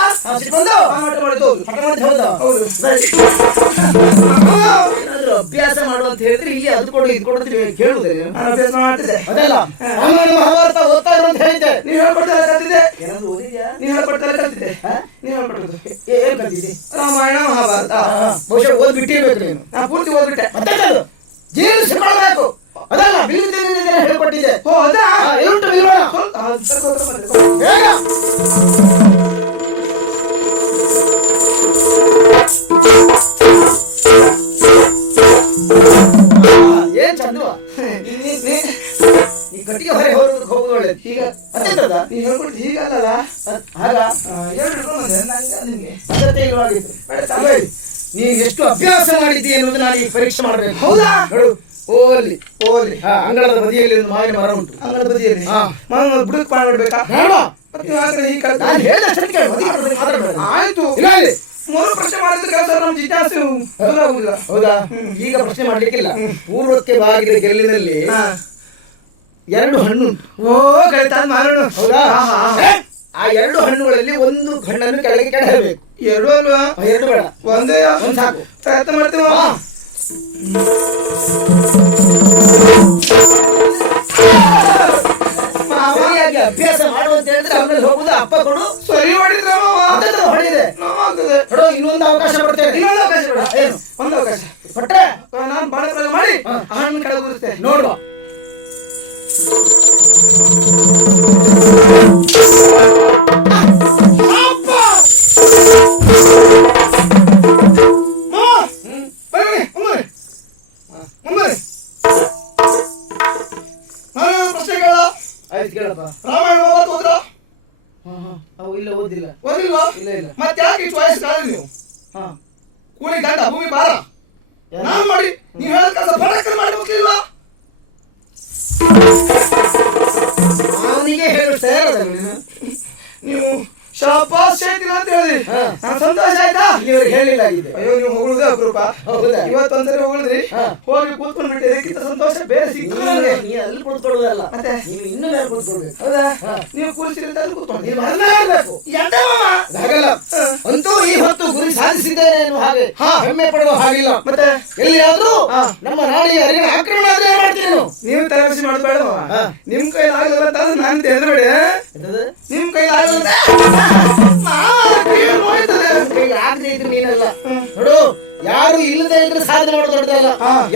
ಏನಾದ್ರು ಅಭ್ಯಾಸ ಮಾಡು ಅಂತ ಹೇಳಿದ್ರೆ ಇಲ್ಲಿ ಅದು ಕೊಡು ಇದು ಕೊಡು ಕೇಳುವುದೇ? ಅಭ್ಯಾಸ ಮಾಡ್ತಿದ್ದೆ. ಅದಲ್ಲ ಮಹಾಭಾರತ ಓದ್ತಾ ಇರು ಅಂತ ಹೇಳಿದ್ದೆ. ನೀವ್ ಹೇಳ್ಕೊಡ್ತಾರೆ ಕಲ್ತಿದ್ದೆ. ಏನಾದ್ರು ಓದಿದ್ಯಾ? ನೀವ್ ಹೇಳ್ಕೊಡ್ತಾರೆ ಕಲ್ತಿದ್ದೆ. ನೀವ್ ಹೇಳ್ಕೊಡೋದು ಏನ್ ಕಲ್ತಿದ್ದಿ? ರಾಮಾಯಣ ಮಹಾಭಾರತ ಬಹುಶಃ ಓದ್ಬಿಟ್ಟಿರ್ಬೇಕು ನೀನು. ನಾ ಪೂರ್ತಿ ಓದ್ಬಿಟ್ಟೆ. ಮತ್ತೆ ಜೀರ್ಣಿಸಿಕೊಳ್ಬೇಕು. ಅದಲ್ಲ ಬಿಲ್ಲಿದ್ದೇನೆ ಹೇಳ್ಕೊಟ್ಟಿದ್ದೆ. ಓ ಅದಾ? ಎಲ್ಟು ನಿಲ್ಬೇಡ ಬೇಗ. ಏನ್ ಚಂದವಾ ಈ ಕಟ್ಟಿಗೆ ಹೊರೆ ಹೋಗೋದು ಒಳ್ಳೇದು. ಈಗ ಮತ್ತೆಂತದ ನೀವ್ ಹೇಳ್ಕೊಟ್ಟು ಹೀಗಲ್ಲ ಆಗ ಎರಡು ಹಿಡ್ಕೊಂಡು ಬಂದೆ ನಿಮ್ಗೆ ಅಗತ್ಯ ಇಲ್ವಾಗಿತ್ತು. ನೀನು ಎಷ್ಟು ಅಭ್ಯಾಸ ಮಾಡಿದ್ದೀಯ ಅನ್ನೋದು ನಾನು ಈಗ ಪರೀಕ್ಷೆ ಮಾಡಬೇಕು. ಹೌದಾ? ನೋಡು ಓಲಿ ಓದ್ರಿ. ಅಂಗಳದ ಬದಿಯಲ್ಲಿ ಒಂದು ಮಾವಿನ ಮರ ಉಂಟು. ಅಂಗಳದ ಬದಿಯಲ್ಲಿ ಬುಡಕ್ ಮಾಡ್ಬಿಡ್ಬೇಕಾ? ಬೇಡ, ನಾನು ಹೇಳಿದ ಆಯ್ತು. ಇಲ್ಲ ಇಲ್ಲಿ ಮೂರು ಪ್ರಶ್ನೆ ಮಾಡಿದ್ರೆ ಕೆಲಸ ನಮ್ಮ ಜಿಜ್ಞಾಸೆ ದೂರ ಆಗುದಿಲ್ಲ. ಹೌದಾ? ಈಗ ಪ್ರಶ್ನೆ ಮಾಡ್ಲಿಕ್ಕಿಲ್ಲ. ಪೂರ್ವಕ್ಕೆ ಬಾಗಿದ ಗೆಲ್ಲಿನಲ್ಲಿ ಎರಡು ಹಣ್ಣು ಉಂಟು. ಓ ಕಳಿತ ಮಾರೋಣ. ಹೌದಾ? ಆ ಎರಡು ಹಣ್ಣುಗಳಲ್ಲಿ ಒಂದು ಹಣ್ಣನ್ನು ಕೆಳಗೆ ಕೆಡಬೇಕು. ಎರಡು ಅಲ್ವಾ? ಎರಡು ಬೇಡ, ಒಂದೇ ಒಂದು ಸಾಕು. ಪ್ರಯತ್ನ ಮಾಡ್ತೀವ. ಸರಿಯಾಗಿ ಅಭ್ಯಾಸ ಮಾಡು ಅಂತ ಹೇಳಿದ್ರೆ ಆಮೇಲೆ ಹೋಗುದು ಅಪ್ಪ ಕೊಡು. ಸರಿ ಹೊಡಿದ್ರೆ ಹೊಡಿದೆ ನೋವಾಗ್ತದೆ. ನೋಡು, ಇನ್ನೊಂದು ಅವಕಾಶ ಕೊಡ್ತೇನೆ. ಇನ್ನೊಂದು ಅವಕಾಶ ಬೇಡ. ಏನು? ಒಂದು ಅವಕಾಶ ಕೊಟ್ರೆ ನಾನು ಬಾಳ ಪ್ರಯೋಗ ಮಾಡಿ ಹಣ್ಣು ಕೆಳಗೆ ಬರುತ್ತೆ. ನೋಡುವ. ಪ್ರಶ್ನೆಗಳ ಆಯ್ತು ಕೇಳಪ್ಪ. ರಾಮಾಯಣ ಓದ್ರ ಅವು ಇಲ್ಲ ಓದಿಲ್ಲ. ಓದಿಲ್ವಾ? ಇಲ್ಲ ಇಲ್ಲ. ಮತ್ತೆ ಯಾಕೆ ಇಷ್ಟು ವಯಸ್ಸು ಕಾಲ ನೀವು? ಹಾ ಕೂಲಿ ಗಂಡ ಭೂಮಿ ಭಾರ ನಾನು ಮಾಡಿ ನೀವು ಹೇಳೋ ಕೆಲಸ ಪಡಕ್ಕೆ ಮಾಡಿ ಮುಗಿಲಿಲ್ಲ. ಅವನಿಗೆ ಹೇಳು ಸೇರದಲ್ಲ ನೀನು. ನೀವು ಶಾಬಾಸ್ ಹೇಳ್ತೀರ ಅಂತ ಹೇಳಿದ್ರಿ, ನಾನು ಸಂತೋಷ ಆಯ್ತಾ? ಇವ್ರಿಗೆ ಹೇಳಿಲ್ಲ ಆಗಿದೆ. ಅಯ್ಯೋ ನೀವು ಹೊಗಳುದೇ ಅಪರೂಪ. ಹೌದಾ? ಇವತ್ತೊಂದ್ಸರಿ ಹೊಗಳಿದ್ರಿ, ಹೋಗಿ ಕೂತ್ಕೊಂಡು ಬಿಟ್ಟಿರಿ. ಇದಕ್ಕಿಂತ ಸಂತೋಷ ಬೇರೆ ಸಿಗ್ತದೆ ನನಗೆ. ನೀ ಅಲ್ಲಿ ಕೂತ್ಕೊಳ್ಳೋದಲ್ಲ, ಮತ್ತೆ ನೀವು ಇನ್ನೂ ಮೇಲೆ ಕೂತ್ಕೊಳ್ಬೇಕು. ಹೌದಾ? ನೀವು ಕೂರಿಸಿರಿ ಅಂತ ಅಲ್ಲಿ ಕೂತ್ಕೊಂಡು ನೀವು ಅಲ್ಲೇ ಇರ್ಬೇಕು. ಎಂತ ಮಾಮ? ಹಾಗಲ್ಲ, ಅಂತೂ ಈ ಹೊತ್ತು ಗುರಿ ಸಾಧಿಸಿದ್ದೇನೆ ಎನ್ನುವ ಹಾಗೆ ಹೆಮ್ಮೆ ಪಡುವ ಹಾಗಿಲ್ಲ. ಮತ್ತೆ ಎಲ್ಲಿಯಾದ್ರೂ ನಮ್ಮ ನಾಡಿಗೆ ಅರಿವಿನ ಆಕ್ರಮಣ ಆದ್ರೆ ಏನ್ ಮಾಡ್ತೀನಿ ನೀನು? ನೀವು ತಲೆಬಿಸಿ ಮಾಡೋದು ಬೇಡ ಮಾಮ. ನಿಮ್ ಕೈಲಿ ಆಗಲ್ಲ ಅಂತ ಆದ್ರೆ ನಾನು ಹೆದರ್ಬೇಡಿ. ಎಂತದು? ನಿಮ್ ಕೈಲಿ ಆಗಲ್ಲ ಆಗದೆ ಇದ್ರೆ ನೀನಲ್ಲ ನೋಡು. ಯಾರು ಇಲ್ಲದೆ ಇದ್ರೆ ಸಾಧನೆ ಮಾಡೋದು ದೊಡ್ಡದಲ್ಲ,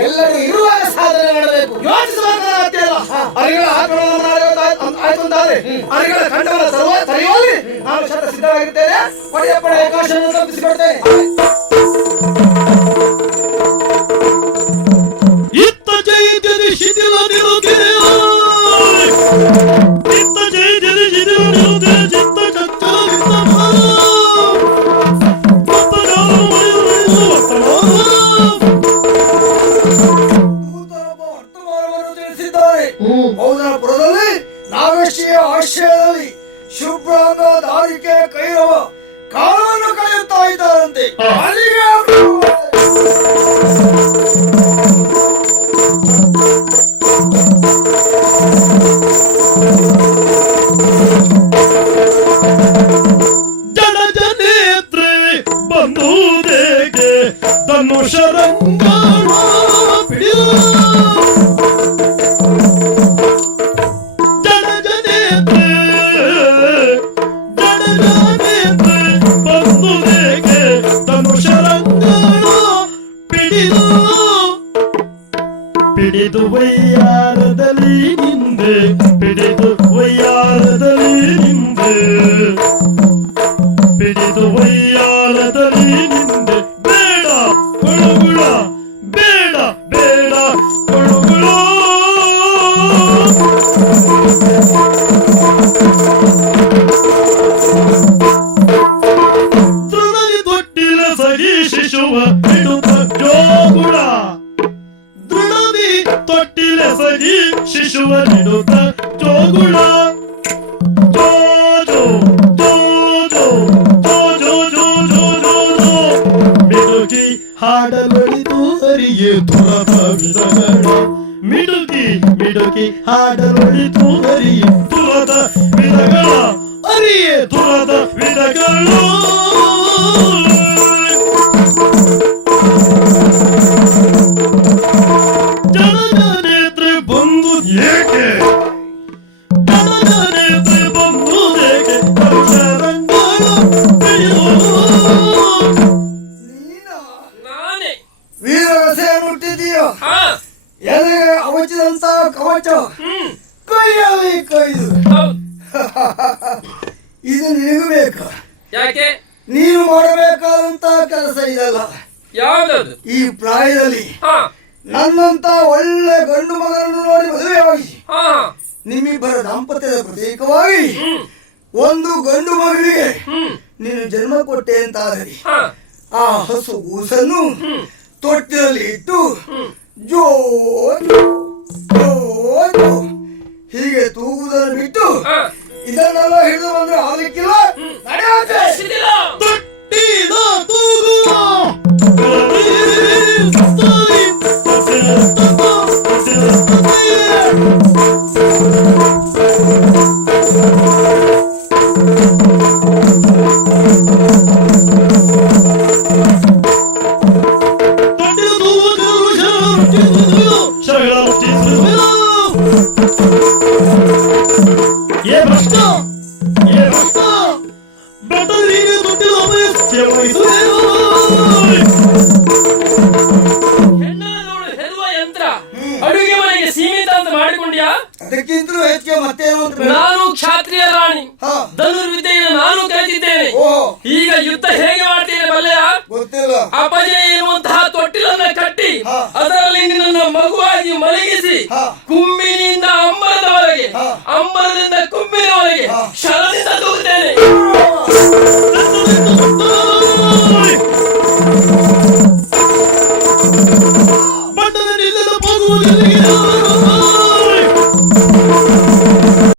ಎಲ್ಲರೂ ಇರುವಾಗ ಸಾಧನೆ ಮಾಡಬೇಕು. ಯೋಚಿಸಬೇಕಾಗಲ್ಲ. ಅರಿಗಳ ಆಕ್ರಮಣ ಆಯ್ತು ಅಂತಾದ್ರೆ ಅರಿಗಳ ಖಂಡವನ್ನ ಸರಿಯೋಲಿ ನಾನು ಶತ ಸಿದ್ಧವಾಗಿರ್ತೇನೆ. ಪಡೆಯ ಅವಕಾಶವನ್ನು ಕಲ್ಪಿಸಿಕೊಡ್ತೇನೆ. ಇತ್ತ ಜೈದ್ಯದಿ ಶಿಥಿಲ ನಿರುತೆ ಇತ್ತ ಜೈದ್ಯದಿ ಶಿಥಿಲ ನಿರುತೆ ಚಿತ್ತ ಪುರದಲ್ಲಿ ನಾಗಶ್ರೀಯ ಆಶ್ರಯದಲ್ಲಿ ಶುಭ್ರಾಂಗ ದಾರಿಕೆ ಕೈರವ ಕಾಲವನ್ನು ಕಳೆಯುತ್ತಾ ಇದ್ದಾರಂತೆ. ಜನಜನೇತ್ರೆ ಬಂಧುದೇಗೆ ಧನುಷರಂಗ ಪಿಡಿಯೋ ಪಿಡಿದು ವಯ್ಯಾರದಲ್ಲಿ ನಿಂದೆ ಪಿಡಿದು ವಯ್ಯಾರದಲ್ಲಿ ನಿಂದೆ ಪಿಡಿದು ವಯ್ಯಾರದಲ್ಲಿ ನಿಂದೆ ಬೇಡ ಕೊಳುಗುಳ ಬೇಡ ಬೇಡ ಕೊಳುಗುಳ ತೃಣಲಿ ತೊಟ್ಟಿಲ ಸಗಿ ಶಿಶುವ ಬಿಡುತ್ತ ಜೋಗುಳ ತೊಟ್ಟಿಲ ಸಗಿ ಶಿಶುವ ನಿಡುತ್ತ ಜೋಗುಳ ಜೋ ಜೋ ಜೋ ಜೋ ಜೋ ಜೋ ಜೋ ಜೋ ಜೋ ಜೋ ಮಿಡುಕಿ ಹಾಡಲೊಳಿತು ಅರಿಯೇ ದುರದ ವಿಧಗಳ ಮಿಡುಕಿ ಮಿಡುಕಿ ಹಾಡಲೊಳಿತು ಅರಿಯೇ ದುರದ ವಿಧಗಳ ಅರಿಯೇ ದುರದ ವಿಧಗಳು ಜನಜನೇತ್ರೆ ಬಂದು ಏಕೆ ಜನಜನೇತ್ರೆ ಬಂದು ಏಕೆ ಕರುಷರಂಗಳು ನಾನೇ ವೀರರಸೆ ಮುಟ್ಟಿದೀಯೋ ಹಾ ಎಲೆಗೆ ಅವಚಿದಂತ ಕವಚ ಕೈಯಲ್ಲಿ ಕೈದು ಹೌದು. ಇದು ನಿನಗೂ ಬೇಕಾ? ಯಾಕೆ? ನೀನು ಮಾಡಬೇಕಾದಂತ ಕೆಲಸ ಇದಲ್ಲ. ಯಾವ್ದದು? ಈ ಪ್ರಾಯದಲ್ಲಿ ಹಾ ನನ್ನಂತ ಒಳ್ಳೆ ಗಂಡು ಮಗನನ್ನು ನೋಡಿ ಮದುವೆಯಾಗಿ ಹಾ ನಿಮ್ಮಿಬ್ಬರ ದಾಂಪತ್ಯದ ಪ್ರತೀಕವಾಗಿ ಒಂದು ಗಂಡು ಮಗುವಿಗೆ ನೀನು ಜನ್ಮ ಕೊಟ್ಟೆ ಅಂತಾದರೆ ಹಾ ಆ ಹಸು ಕೂಸನ್ನು ತೊಟ್ಟಿನಲ್ಲಿ ಇಟ್ಟು ಜೋ ಜೋ ಜೋ ಜೋ ಹೀಗೆ ತೂಗುವುದನ್ನು ಬಿಟ್ಟು ಇದನ್ನೆಲ್ಲ ಹಿಡಿದು ಬಂದ್ರೆ ಆಗಲಿಕ್ಕಿಲ್ಲ. ನಡೆಯುತ್ತೆ. ಶಿಥಿಲ. ತೊಟ್ಟಿಲ ತೂಗುವ ಹೆಣ್ಣನ್ನು ಹೆರುವ ಯಂತ್ರ ಅಡುಗೆ ಮನೆಗೆ ಸೀಮಿತ ಅಂತ ಮಾಡಿಕೊಂಡ್ಯಾ? ಅದಕ್ಕಿಂತಲೂ ಹೆಚ್ಚಿಗೆ ಮತ್ತೇನು ಅಂತ ಬೇಡ. ನಾನು ಕ್ಷಾತ್ರಿಯ ರಾಣಿ, ಹಾ. ಧನುರ್ವಿದ್ಯೆಯನ್ನು ನಾನು ಕಲಿತಿದ್ದೇನೆ. ಈಗ ಯುದ್ಧ ಹೇಗೆ ಮಾಡ್ತೇನೆ ಬಲ್ಲೆಯ? ಗೊತ್ತಿಲ್ಲ. ಅಪಜಯ ಎನ್ನುವಂತಹ ತೊಟ್ಟಿಲನ್ನ ಕಟ್ಟಿ ಹಾ. ಅದರಲ್ಲಿ ನಿನ್ನ ಮಗುವಾಗಿ ಮಲಗಿಸಿ ಹಾ. ಕುಂಬಿನಿಂದ ಅಂಬರದವರೆಗೆ, ಹಾ. ಅಂಬರದಿಂದ ಕುಂಬಿನವರೆಗೆ ಹಾ. ಶರದಿಂದ ತೂಗುತ್ತೇನೆ. ದೇವರು